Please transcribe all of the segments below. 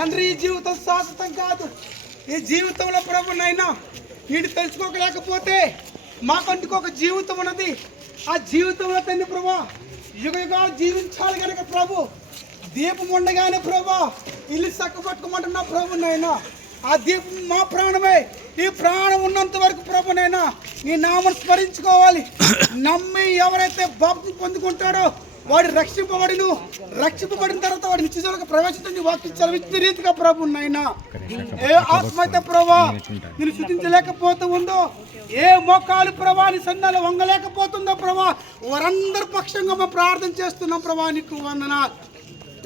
తండ్రి ఈ జీవితం శాశ్వతం కాదు. ఈ జీవితంలో ప్రభు నైనా వీడు తెలుసుకోలేకపోతే మాకంటుకు ఒక జీవితం ఉన్నది. ఆ జీవితంలో తండ్రి ప్రభా యుగ యుగాలు జీవించాలి కనుక ప్రభు దీపం ఉండగానే ప్రభా ఇల్లు చక్కబట్టుకోమంటున్నా ప్రభు నైనా ఆ దీపం మా ప్రాణమే. ఈ ప్రాణం ఉన్నంత వరకు ప్రభునైనా నీ నామం స్మరించుకోవాలి. నమ్మి ఎవరైతే బాప్తిసం పొందుకుంటాడో వాడు రక్షింపబడిన తర్వాత వాడి నిత్యజీవంలోకి ప్రవేశించని వాక్యం చదివించిన రీతిగా ప్రభునైనా ఏ ఆత్మ అయితే ప్రభా నేను స్తుతించలేకపోతూ ఉందో, ఏ మోకాలు ప్రభా నీ సన్నిధిలో వంగలేకపోతుందో ప్రభా వారందరి పక్షంగా మేము ప్రార్థన చేస్తున్నాం ప్రభా. నీకు వందనాలు.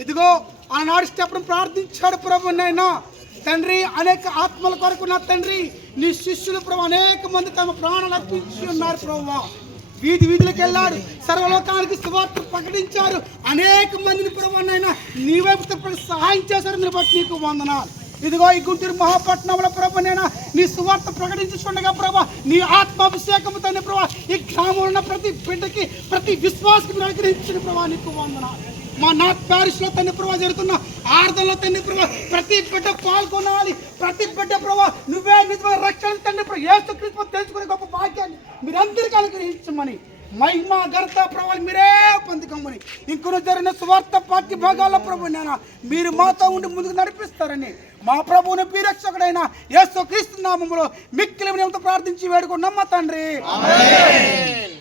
ఇదిగో ఆనాడు స్టెప్ను ప్రార్థించాడు ప్రభునైనా తండ్రి. అనేక ఆత్మల కొరకు నా తండ్రి నీ శిష్యులు ప్రభు అనేక మంది తమ ప్రాణాలు అర్పించి ఉన్నారు ప్రభు. వీధి వీధులకు వెళ్ళారు, సర్వలోకానికి సువార్త ప్రకటించారు. అనేక మందిని ప్రభునైనా నీ వైపు తిప్పడానికి సహాయం చేశారు. దీన్ని బట్టి నీకు వందనాలు. ఇదిగో ఈ గుంటూరు మహాపట్నంలో ప్రభునైనా నీ సువార్త ప్రకటించుండగా ప్రభా నీ ఆత్మాభిషేకం తండ్రి ప్రభా ఈ గ్రామంలో ఉన్న ప్రతి బిడ్డకి ప్రతి విశ్వాసకి మీరు అనుగ్రహించిన ప్రభా నీకు వందనాలు. మా నార్త్ ప్యారిస్లో తండ్రి ప్రభా జరుగుతున్న ఆరాధనలో తండ్రి ప్రభా ప్రతి బిడ్డ పాల్గొనాలి. ప్రతి బిడ్డ ప్రభా నువ్వే నిజమైన రక్షణ తండ్రి ప్రభా యేసుక్రీస్తు తెలుసుకునే గొప్ప భాగ్యాన్ని మీరందరికీ అనుగ్రహించమని మహిమ ఘనత ప్రభావాలు మీరే పొందుకోమని ఇంకొన జరిగిన స్వార్థ పార్టీ భాగాల్లో ప్రభు నేను మీరు మాతో ఉండి ముందుకు నడిపిస్తారని మా ప్రభువుని ప్రియరక్షకుడైన యేసుక్రీస్తు నామములో మిక్కిలి వినయంతో ప్రార్థించి వేడుకున్నాం మా తండ్రి. ఆమేన్.